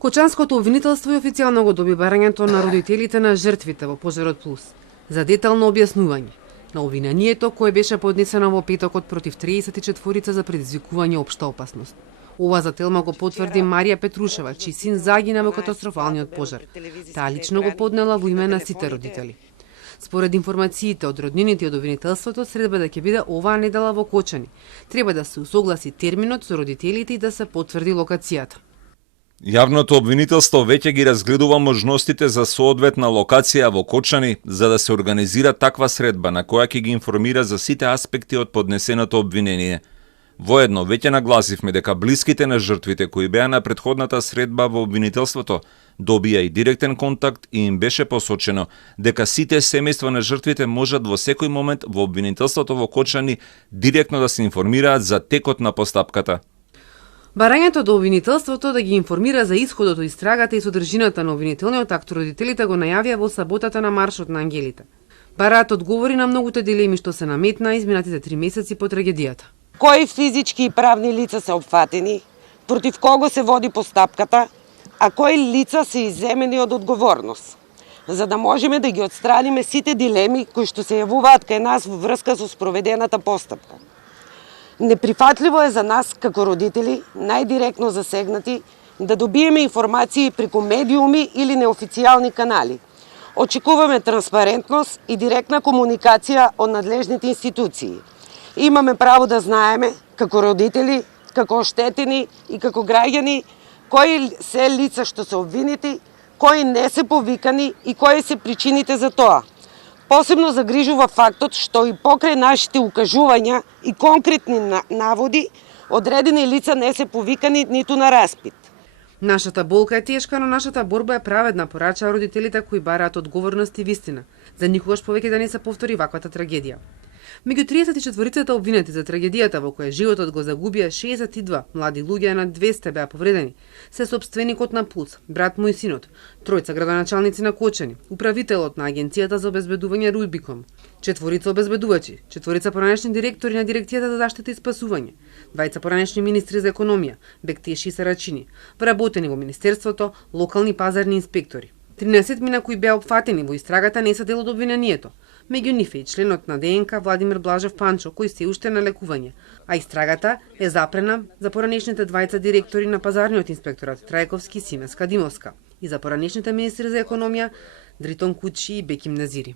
Кочанското обвинителство официјално го доби барањето на родителите на жртвите во пожарот Плус за детално објаснување на обвинението кое беше поднесено во петокот против 34 за предизвикување општа опасност. Ова за Телма го потврди Марија Петрушева, чиј син загина во катастрофалниот пожар. Таа лично го поднела во име на сите родители. Според информациите од роднините од обвинителството, средба да ќе биде оваа недела во Кочани. Треба да се усогласи терминот со родителите и да се потврди локацијата. Јавното обвинителство веќе ги разгледува можностите за соодветна локација во Кочани за да се организира таква средба на која ќе ги информира за сите аспекти од поднесеното обвинение. Воедно веќе нагласивме дека блиските на жртвите кои беа на претходната средба во обвинителството добија и директен контакт и им беше посочено дека сите семејства на жртвите можат во секој момент во обвинителството во Кочани директно да се информираат за текот на постапката. Барањето до обвинителството да ги информира за исходот од истрагата и содржината на обвинителниот акт родителите го најавија во саботата на маршот на ангелите. Бараат одговори на многуте дилеми што се наметна изминатите 3 месеци по трагедијата. Кои физички и правни лица се опфатени, против кого се води постапката, а кои лица се изземени од одговорност, за да можеме да ги отстраниме сите дилеми кои што се јавуваат кај нас во врска со спроведената постапка. Неприфатливо е за нас, како родители, најдиректно засегнати, да добиеме информации преку медиуми или неофицијални канали. Очекуваме транспарентност и директна комуникација од надлежните институции. Имаме право да знаеме, како родители, како оштетени и како граѓани, кои се лица што се обвинети, кои не се повикани и кои се причините за тоа. Посебно загрижува фактот што и покрај нашите укажувања и конкретни наводи, одредени лица не се повикани ниту на распит. Нашата болка е тешка, но нашата борба е праведна, порачаа родителите кои бараат одговорност и вистина, за никогаш повеќе да не се повтори ваквата трагедија. Меѓу 34 обвинети за трагедијата во која животот го загубија 62 млади луѓе, на 200 беа повредени, се сопственикот на Пулс, брат му и синот, тројца градоначалници на Кочани, управителот на Агенцијата за обезбедување Рубиком, 4 обезбедувачи, 4 поранешни директори на Дирекцијата за заштита и спасување, 2 поранешни министри за економија, Бектеши и Сарачини, вработени во Министерството, локални пазарни инспектори. 13 мина кои беа опфатени во истрагата не се дел од обвинението. Меѓу нив е и членот на ДНК Владимир Блажев Панчо, кој се уште на лекување, а истрагата е запрена за поранешните 2 директори на пазарниот инспекторат Трајковски и Симеска Димовска и за поранешните министри за економија Дритон Кучи и Беким Назири.